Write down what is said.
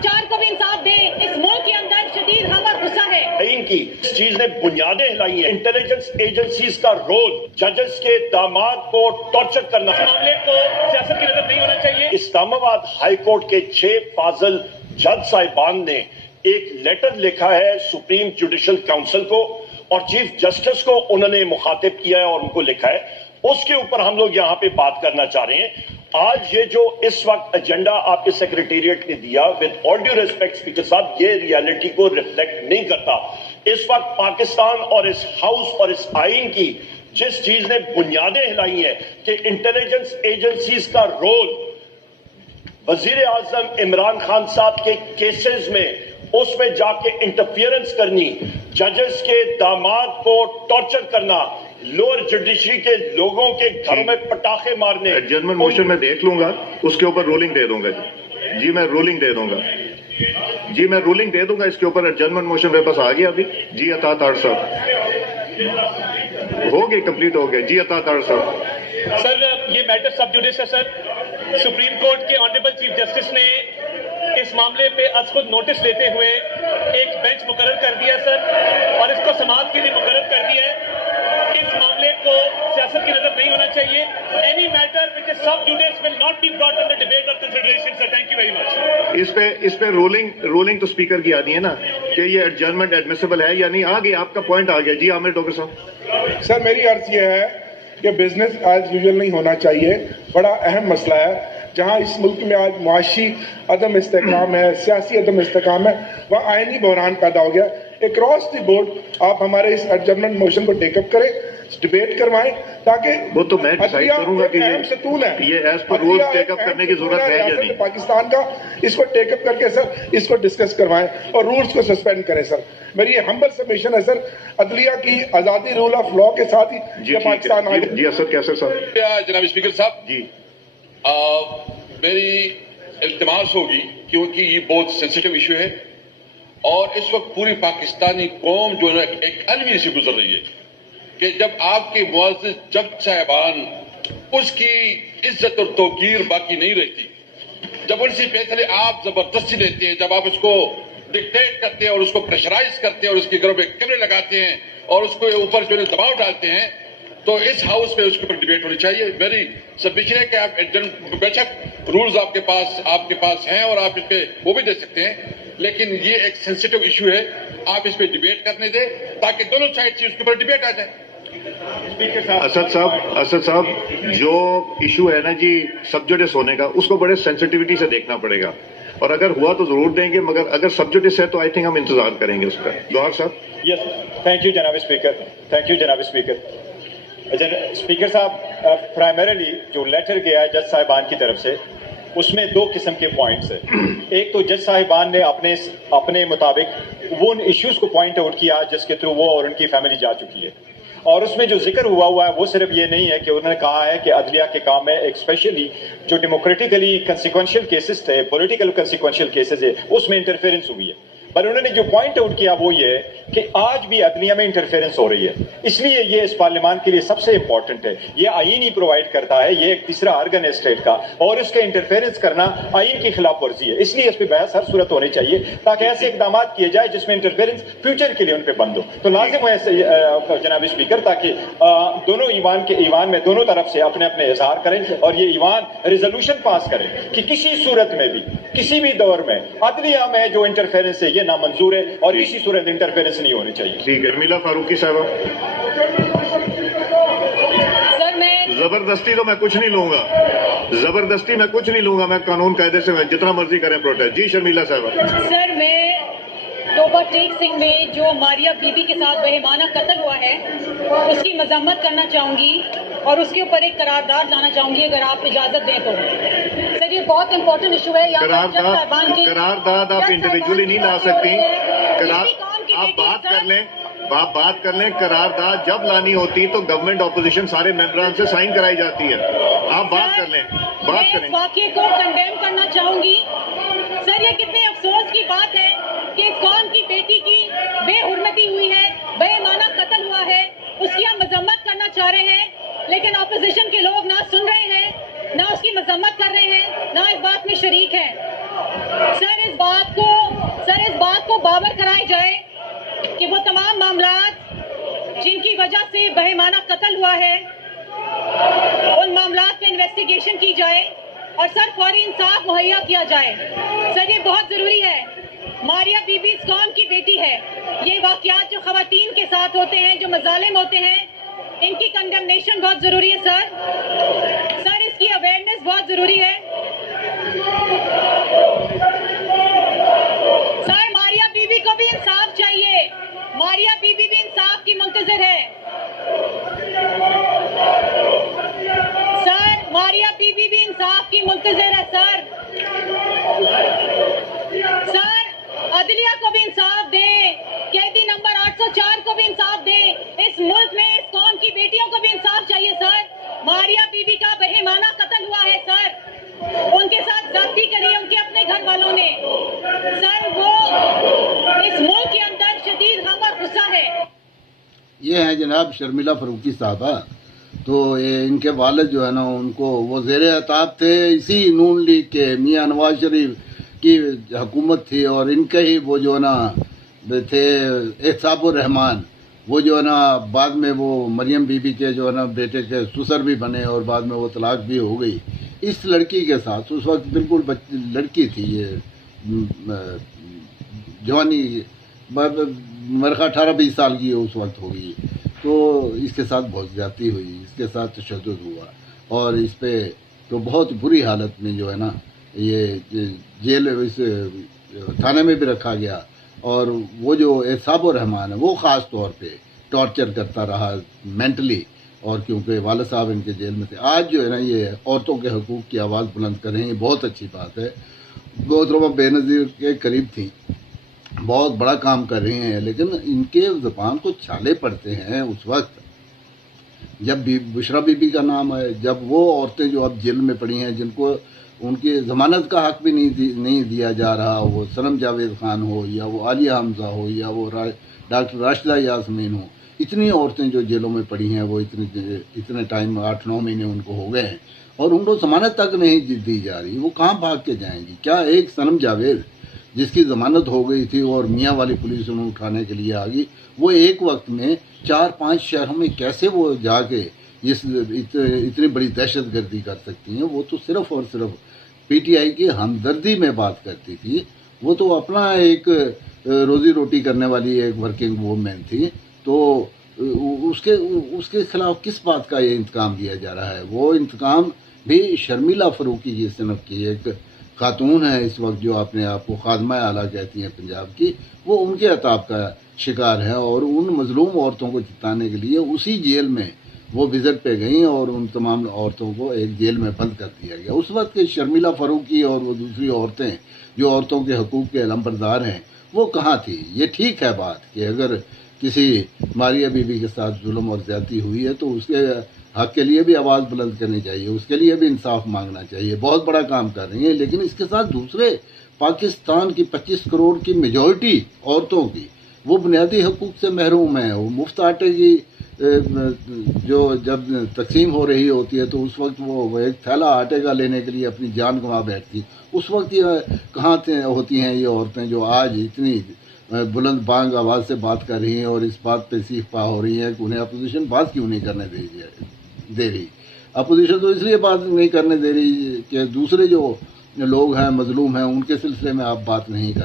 लाचार को भी इंसाफ दे। इस मुल्क के अंदर शदीद गम और गुस्सा है। इनकी इस चीज ने बुनियादें हिलाई हैं। इंटेलिजेंस एजेंसीज का रोल जजेस के दामाद को टॉर्चर करना, मामले को सियासत की नजर नहीं होना चाहिए। इस्लामाबाद हाई कोर्ट के 6 फाजल जज साहिबान ने एक लेटर लिखा है सुप्रीम जुडिशल काउंसिल को और चीफ जस्टिस को उन्होंने मुखातिब किया है और उनको लिखा है, उसके ऊपर हम लोग यहाँ पे बात करना चाह रहे हैं। आज ये जो इस वक्त एजेंडा आपके सेक्रेटेरिएट ने दिया, with all due respect speaker साहब, ये रियलिटी को रिफ्लेक्ट नहीं करता। इस वक्त पाकिस्तान और इस हाउस और इस आईन की जिस चीज ने बुनियादें हिलाई हैं कि इंटेलिजेंस एजेंसीज का रोल वजीर आजम इमरान खान साहब के केसेस में उसमें जाके इंटरफियरेंस करनी, जजेस के दामाद को टॉर्चर करना, लोअर जुडिशरी के लोगों के घरों में पटाखे मारने। एडजर्नमेंट मोशन में देख लूंगा, उसके ऊपर रूलिंग दे दूंगा जी, मैं रूलिंग दे दूंगा जी, मैं रूलिंग दे दूंगा इसके ऊपर। एडजर्नमेंट मोशन मेरे पास आ गया अभी जी। अता तार साहब हो गए, कंप्लीट हो गए जी। अता तार साहब। सर ये मैटर सब जुडिस है सर। सुप्रीम कोर्ट के ऑनरेबल चीफ जस्टिस ने इस मामले पे आज खुद नोटिस लेते हुए एक बेंच मुकर्रर कर दिया सर, और इसको समाअत के लिए मुकर्रर कर दिया है। इस मामले को सियासत की नजर नहीं होना चाहिए। Any matter which is sub judice will not be brought under debate और consideration sir. Thank you very much. इस पे रूलिंग तो स्पीकर की आनी है ना कि ये एडजर्नमेंट एडमिसिबल है या नहीं। आ गया, आपका पॉइंट आ गया जी। आमिर डॉक्टर साहब। सर मेरी अर्ज ये है कि बिजनेस एज यूजुअल नहीं होना चाहिए। बड़ा अहम मसला है। जहाँ इस मुल्क में आज मुआशी अदम इस्तेकाम है, सियासी अदम इस्तेकाम है, वह आइनी बहरान पैदा हो गया। अक्रॉस द बोर्ड आप हमारे इस एडजर्नमेंट मोशन को टेकअप करें, डिबेट करवाएं, ताकि वो तो मैं डिसाइड करूंगा कि सतून है, ये एज पर रूल टेकअप करने की जरूरत है या नहीं। पाकिस्तान का इसको टेकअप करके सर इसको डिस्कस करवाएं और रूल्स को सस्पेंड करें सर। मेरी ये हम्बल सबमिशन है सर। अदलिया की आजादी, रूल ऑफ लॉ के साथ ही पाकिस्तान आ गया। जी असद कैसर साहब। जनाब स्पीकर साहब जी, मेरी इल्तिमास होगी क्योंकि ये बहुत सेंसिटिव इशू है और इस वक्त पूरी पाकिस्तानी कौम जो है एक अलमी से गुजर रही है कि जब आपके मुअज़्ज़िज़ जज साहिबान उसकी इज्जत और तौकीर बाकी नहीं रहती, जब उनसे फैसले आप जबरदस्ती लेते हैं, जब आप उसको डिक्टेट करते हैं और उसको प्रेशराइज करते हैं और उसके घरों में कैमरे लगाते हैं और उसको ऊपर जो है दबाव डालते हैं, तो इस हाउस में उसके ऊपर डिबेट होनी चाहिए। मेरी सबमिशन है कि आप बेशक रूल्स आपके पास हैं और आप इस पे वो भी दे सकते हैं, लेकिन ये एक सेंसिटिव इशू है, आप इस पे डिबेट करने दें ताकि दोनों साइड से उसके ऊपर डिबेट आ जाए। असद साहब, जो इशू है ना जी सब जुडिस होने का, उसको बड़े सेंसिटिविटी से देखना पड़ेगा और अगर हुआ तो जरूर देंगे, मगर अगर सब जुडिस है तो आई थिंक हम इंतजार करेंगे उसका। गौहर साहब। यस, थैंक यू जनाब स्पीकर। थैंक यू जनाब स्पीकर। स्पीकर साहब, प्राइमरीली जो लेटर गया है जज साहिबान की तरफ से, उसमें 2 किस्म के पॉइंट्स हैं। एक तो जज साहिबान ने अपने मुताबिक वो उन इश्यूज को पॉइंट आउट किया जिसके थ्रू वो और उनकी फैमिली जा चुकी है, और उसमें जो जिक्र हुआ है वो सिर्फ ये नहीं है कि उन्होंने कहा है कि अदलिया के काम में एक स्पेशली जो डेमोक्रेटिकली कंसिक्वेंशियल केसेस थे, पॉलिटिकल कंसिक्वेंशियल केसेस है, उसमें इंटरफेरेंस हुई है। पर उन्होंने जो पॉइंट आउट किया वो ये है कि आज भी अदलिया में इंटरफेरेंस हो रही है, इसलिए ये इस पार्लियामान के लिए सबसे इंपॉर्टेंट है। ये आईन ही प्रोवाइड करता है, ये एक तीसरा आर्गन है स्टेट का, और उसके इंटरफेरेंस करना आईन की खिलाफ वर्जी है। इसलिए इस पर बहस हर सूरत होनी चाहिए ताकि ऐसे इकदाम किए जाए जिसमें इंटरफेरेंस फ्यूचर के लिए उन पर बंद हो। तो लाजिम है जनाब स्पीकर, ताकि दोनों ईवान में दोनों तरफ से अपने अपने इजहार करें और ये ईवान रेजोल्यूशन पास करें कि किसी सूरत में भी, किसी भी दौर में अदलिया में जो इंटरफेरेंस है ये नामंजूर है और किसी सूरत इंटरफेरेंस नहीं होनी चाहिए। ठीक है। मीला फारूकी साहब। सर मैं जबरदस्ती तो मैं कुछ नहीं लूंगा, जबरदस्ती मैं कुछ नहीं लूंगा, मैं कानून कायदे से मैं जितना मर्जी करें प्रोटेस्ट। जी शर्मिला साहब। सर मैं तोबा टेक सिंह में जो मारिया बीबी के साथ बेईमाना कत्ल हुआ है उसकी मजम्मत करना चाहूंगी और उसके ऊपर एक करारदाद लाना चाहूंगी, अगर आप इजाजत दें तो। सर ये बहुत इंपॉर्टेंट इशू है। करारदाद आप इंडिविजुअली नहीं ला सकती। आप बात कर लें। करारदाद जब लानी होती तो गवर्नमेंट ऑपोजिशन सारे मेंबरान से साइन कराई जाती है। आप बात कर लें, बात करें। इस वाकये को कंडेम करना चाहूंगी। सर ये कितने अफसोस की बात है कि कौम की बेटी की बेहुरमती हुई है, बेईमाना कत्ल हुआ है, उसकी हम मजम्मत करना चाह रहे हैं, लेकिन ऑपोजिशन के लोग ना सुन रहे हैं, ना उसकी मजम्मत कर रहे हैं, ना इस बात में शरीक है। सर इस बात बाबर कराए जाए कि वो तमाम मामलात जिनकी वजह से बहेमाना कत्ल हुआ है उन मामलात पे इन्वेस्टिगेशन की जाए और सर फौरी इंसाफ मुहैया किया जाए। सर ये बहुत ज़रूरी है। मारिया बीबी इस कौम की बेटी है। ये वाक़यात जो ख़वातीन के साथ होते हैं, जो मज़ालिम होते हैं, इनकी कंडेमनेशन बहुत ज़रूरी है सर इसकी अवेयरनेस बहुत ज़रूरी है। सर मारिया बीबी को भी इंसाफ चाहिए। मारिया बीबी भी इंसाफ की मुंतज़िर है। सर मारिया बीबी भी इंसाफ की मुंतज़िर है। सर अदलिया को भी इंसाफ दें, कैदी नंबर 804 को भी इंसाफ दें। इस मुल्क में इस कौम की बेटियों को भी इंसाफ चाहिए सर। मारिया बीबी का बहेमाना कत्ल हुआ है सर, उनके साथ ज़्यादती करी उनके अपने घर वालों ने। सर वो इस मुल्क के अंदर शदीद गम और गुस्सा है। ये है जनाब शर्मिला फरूकी साहबा। तो ये इनके वालिद जो है ना, उनको वो ज़ेरे अताब थे इसी नून लीग के, मियां नवाज शरीफ की हुकूमत थी और इनके ही वो जो है ना थे एहसाबुर रहमान, वो जो है ना बाद में वो मरियम बीबी के जो है ना बेटे के ससुर भी बने और बाद में वो तलाक भी हो गई। इस लड़की के साथ उस वक्त बिल्कुल लड़की थी, ये जवानी मेरे ख्याल 18-20 साल की उस वक्त होगी। तो इसके साथ बहुत ज़्यादती हुई, इसके साथ तशद्दुद हुआ और इस पे तो बहुत बुरी हालत में जो है ना ये जेल इस थाने में भी रखा गया। और वो जो एहसाबुर रहमान है वो ख़ास तौर पे टॉर्चर करता रहा मेंटली, और क्योंकि वालिद साहब इनके जेल में थे। आज जो है ना ये औरतों के हकूक़ की आवाज़ बुलंद कर रहे हैं, ये बहुत अच्छी बात है। मोहतरमा बेनज़ीर के करीब थी, बहुत बड़ा काम कर रही हैं, लेकिन इनके ज़बान को छाले पड़ते हैं उस वक्त जब बुशरा बीबी का नाम है, जब वो औरतें जो अब जेल में पड़ी हैं, जिनको उनकी ज़मानत का हक़ भी नहीं दिया जा रहा, वो सनम जावेद ख़ान हो या वो आलिया हमज़ा हो या वो डॉक्टर राशिदा यास्मीन हो, इतनी औरतें जो जेलों में पड़ी हैं, वो इतने टाइम 8-9 महीने उनको हो गए हैं और उनको ज़मानत तक नहीं दी जा रही। वो कहाँ भाग के जाएंगी? क्या एक सनम जावेद जिसकी ज़मानत हो गई थी और मियाँ वाली पुलिस उन्हें उठाने के लिए आ गई, वो एक वक्त में 4-5 शहरों में कैसे वो जाके इतनी बड़ी दहशत गर्दी कर सकती हैं? वो तो सिर्फ़ और सिर्फ पीटीआई की हमदर्दी में बात करती थी। वो तो अपना एक रोज़ी रोटी करने वाली एक वर्किंग वूमेन थी। तो उसके खिलाफ किस बात का ये इंतकाम लिया जा रहा है? वो इंतकाम भी शर्मिला फरूकी की सिनफ की एक खातून है इस वक्त, जो अपने आप को खादमा आला कहती हैं पंजाब की, वो उनके अताब का शिकार है और उन मजलूम औरतों को जिताने के लिए उसी जेल में वो विज़िट पे गई और उन तमाम औरतों को एक जेल में बंद कर दिया गया। उस वक्त के शर्मिला फरूकी और वो दूसरी औरतें जो औरतों के हकूक़ के अलमबरदार हैं, वो कहाँ थी? ये ठीक है बात कि अगर किसी मारिया बीबी के साथ जुल्म और ज़्यादती हुई है तो उसके हक़ के लिए भी आवाज़ बुलंद करनी चाहिए, उसके लिए भी इंसाफ मांगना चाहिए। बहुत बड़ा काम कर रही है, लेकिन इसके साथ दूसरे पाकिस्तान की 25 करोड़ की मेजॉरिटी औरतों की वो बुनियादी हकूक़ से महरूम है। वो मुफ्त आटे की जो जब तकसीम हो रही होती है तो उस वक्त वो एक थैला आटे का लेने के लिए अपनी जान गंवा बैठती। उस वक्त ये कहाँ होती हैं ये औरतें जो आज इतनी बुलंद बांग आवाज़ से बात कर रही हैं और इस बात पे सीख पा हो रही हैं कि उन्हें अपोजिशन बात क्यों नहीं करने दे रही। अपोजिशन तो इसलिए बात नहीं करने दे रही कि दूसरे जो लोग हैं, मजलूम हैं, उनके सिलसिले में आप बात नहीं कर